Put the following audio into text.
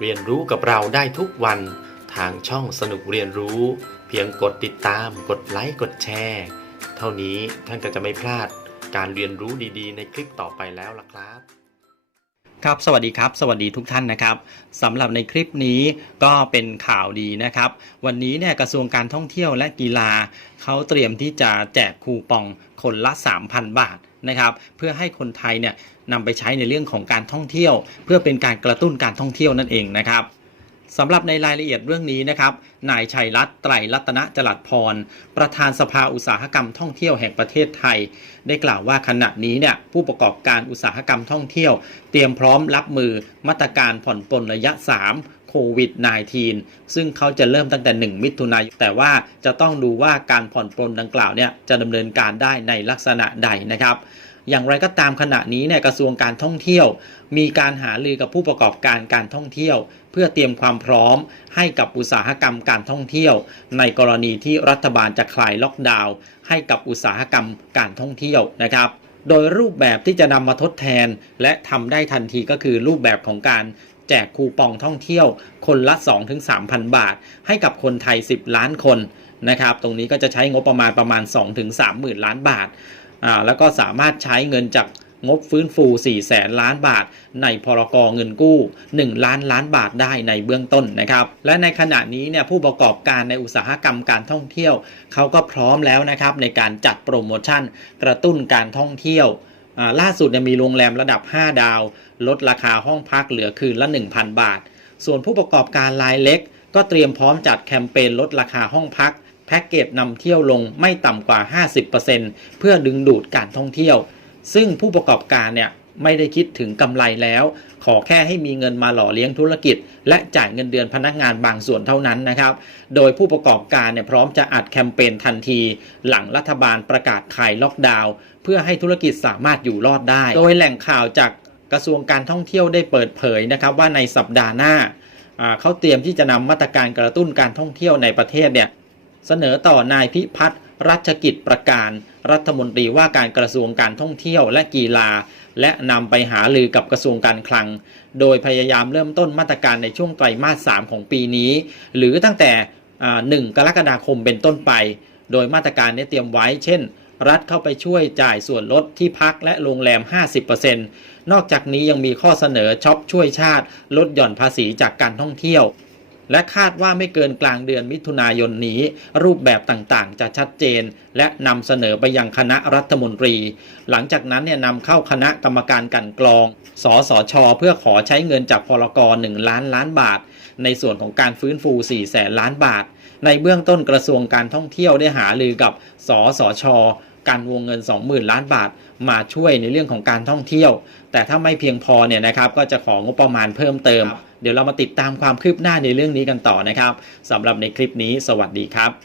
เรียนรู้กับเราได้ทุกวันทางช่องสนุกเรียนรู้ เพียงกดติดตาม กดไลค์กดแชร์เท่านี้ท่านก็จะไม่พลาดการเรียนรู้ดีๆ ในคลิปต่อไปแล้วล่ะครับครับสวัสดีครับ สวัสดีทุกท่านนะครับสำหรับในคลิปนี้ก็เป็นข่าวดีนะครับ วันนี้เนี่ยกระทรวงการท่องเที่ยวและกีฬาเขาเตรียมที่จะแจกคูปองคนละ 3,000 บาท นะครับ เพื่อให้คนไทยเนี่ยนำไปใช้ในเรื่องของการท่องเที่ยว เพื่อเป็นการกระตุ้นการท่องเที่ยวนั่นเองนะครับสำหรับในรายละเอียดเรื่องนี้นะครับ นายชัยรัตน์ไตรรัตนจรัสพร ประธานสภาอุตสาหกรรมท่องเที่ยวแห่งประเทศไทย ได้กล่าวว่าขณะนี้เนี่ยผู้ประกอบการอุตสาหกรรมท่องเที่ยว เตรียมพร้อมรับมือมาตรการผ่อนปลนระยะ 3 วิด -19 ซึ่งเขาจะเริ่มตั้งแต่ 1 มิถุนายน แต่ว่าจะต้องดูว่าการผ่อนปลนดังกล่าวเนี่ยจะดำเนินการได้ในลักษณะใดนะครับอย่างไรก็ตามขณะนี้เนี่ยกระทรวงการท่องเที่ยว มีการหารือกับผู้ประกอบการการท่องเที่ยว เพื่อเตรียมความพร้อมให้กับอุตสาหกรรมการท่องเที่ยว ในกรณีที่รัฐบาลจะคลายล็อกดาวน์ให้กับอุตสาหกรรมการท่องเที่ยวนะครับ โดยรูปแบบที่จะนำมาทดแทน และทำได้ทันทีก็คือรูปแบบของการ แจกคูปองท่องเที่ยวคนละ 2-3,000 บาท ให้กับคนไทย 10 ล้านคนนะครับตรงนี้ก็จะใช้งบประมาณประมาณ 2-3หมื่นล้านบาทอ่าแล้วก็สามารถใช้เงินจากงบฟื้นฟู 4 แสนล้านบาท ในพรกเงินกู้ 1 ล้านล้านบาทได้ในเบื้องต้นนะครับ และในขณะนี้เนี่ยผู้ประกอบการในอุตสาหกรรมการท่องเที่ยว เขาก็พร้อมแล้วนะครับในการจัดโปรโมชั่น กระตุ้นการท่องเที่ยว ล่าสุดมีโรงแรมระดับ 5 ดาว ลดราคาห้องพักเหลือคืนละ 1,000 บาท ส่วนผู้ประกอบการรายเล็ก ก็เตรียมพร้อมจัดแคมเปญลดราคาห้องพัก แพ็กเกจนำเที่ยวลงไม่ต่ำกว่า 50%เพื่อดึงดูดการท่องเที่ยว ซึ่งผู้ประกอบการเนี่ย ไม่ได้คิดถึงกำไรแล้ว ขอแค่ให้มีเงินมาหล่อเลี้ยงธุรกิจ และจ่ายเงินเดือนพนักงานบางส่วนเท่านั้นนะครับ โดยผู้ประกอบการเนี่ยพร้อมจะอัดแคมเปญทันที หลังรัฐบาลประกาศคลายล็อกดาวน์เพื่อให้ธุรกิจสามารถอยู่รอดได้ โดยแหล่งข่าวจากกระทรวงการท่องเที่ยวได้เปิดเผยนะครับว่าในสัปดาห์หน้าเขาเตรียมที่จะนำมาตรการกระตุ้นการท่องเที่ยวในประเทศเนี่ยเสนอต่อนายพิพัฒน์ รัชกิจประการ รัฐมนตรีว่าการกระทรวงการท่องเที่ยวและกีฬา และนำไปหาลือกับกระทรวงการคลัง โดยพยายามเริ่มต้นมาตรการในช่วงไตรมาส 3 ของปีนี้ หรือตั้งแต่ 1 กรกฎาคมเป็นต้นไป โดยมาตรการนี้เตรียมไว้ เช่น รัฐเข้าไปช่วยจ่ายส่วนลดที่พักและโรงแรม 50%นอกจากนี้ยังมีข้อเสนอช็อปช่วยชาติ ลดหย่อนภาษีจากการท่องเที่ยว และคาดว่าไม่เกินกลางเดือนมิถุนายนนี้ รูปแบบต่างๆ จะชัดเจน และนำเสนอไปยังคณะรัฐมนตรี หลังจากนั้นเนี่ยนำเข้าคณะกรรมการกันกรอง สสช เพื่อขอใช้เงินจากพลก1ล้านล้านบาท ในส่วนของการฟื้นฟู4แสนล้านบาท ในเบื้องต้นกระทรวงการท่องเที่ยวได้หารือกับ สสช การวงเงิน 20,000 ล้านบาท มาช่วยในเรื่องของการท่องเที่ยว แต่ถ้าไม่เพียงพอเนี่ยนะครับก็จะของบประมาณเพิ่มเติม เดี๋ยวเรามาติดตามความคืบหน้าในเรื่องนี้กันต่อนะครับสำหรับในคลิปนี้ สวัสดีครับ